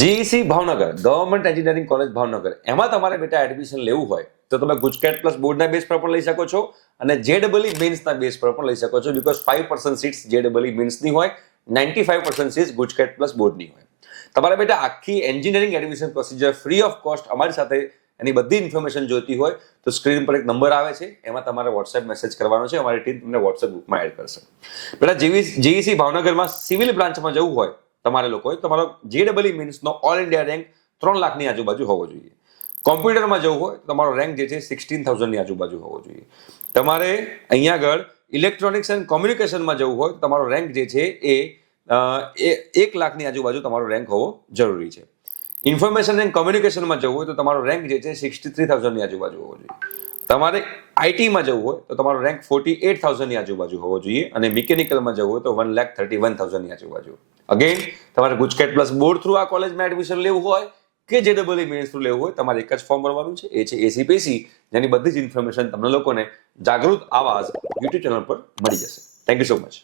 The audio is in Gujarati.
GEC Bhavnagar, government engineering college Bhavnagar, એમાં તમારે બેટા એડમિશન લેવું હોય તો તમે ગુજકેટ પ્લસ બોર્ડના બેઝ પર પણ લઈ શકો છો અને જેડબલઈ મેન્સના બેઝ પર પણ લઈ શકો છો. બીકોઝ 5% સીટ્સ જેડબલઈ મેન્સની હોય, 95% સીટ્સ ગુજકેટ પ્લસ બોર્ડની હોય. તમારે બેટા આખી engineering admission procedure free of cost અમારી સાથે એની બધી ઇન્ફોર્મેશન જોઈતી હોય તો સ્ક્રીન પર એક નંબર આવે છે, એમાં તમારે વોટ્સએપ મેસેજ કરવાનો છે. અમારી ટીમ તમને વોટ્સએપ ગ્રુપમાં એડ કરશે. બેટા જીઈસી ભાવનગરમાં સિવિલ બ્રાન્ચમાં જવું હોય તમારે લોકોએ, તમારો જેડબલઈ મીન્સનો ઓલ ઇન્ડિયા રેન્ક 3 લાખની આજુબાજુ હોવો જોઈએ. કોમ્પ્યુટરમાં જવું હોય તો તમારો રેન્ક જે છે 16,000ની આજુબાજુ હોવો જોઈએ. તમારે અહીંયા આગળ ઇલેક્ટ્રોનિક્સ એન્ડ કોમ્યુનિકેશનમાં જવું હોય તો તમારો રેન્ક જે છે એ 1 લાખની આજુબાજુ તમારો રેન્ક હોવો જરૂરી છે. ઇન્ફોર્મેશન એન્ડ કોમ્યુનિકેશનમાં જવું હોય તો તમારો રેન્ક જે છે 63,000ની આજુબાજુ હોવો જોઈએ. તમારે આઈટીમાં જવું હોય તો તમારો રેન્ક 48,000ની આજુબાજુ હોવો જોઈએ અને મિકેનિકલમાં જવું હોય તો 1,31,000ની આજુબાજુ. અગેન તમારે ગુજકેટ પ્લસ બોર્ડ થ્રુ આ કોલેજમાં એડમિશન લેવું હોય કે જેડબલઈ મેન્સ થ્રુ લેવું હોય, તમારે એક જ ફોર્મ ભરવાનું છે, એ છે એસીપીસી, જેની બધી જ ઇન્ફોર્મેશન તમને લોકોને જાગૃત આવાજ યુટ્યુબ ચેનલ પર મળી જશે. Thank you so much.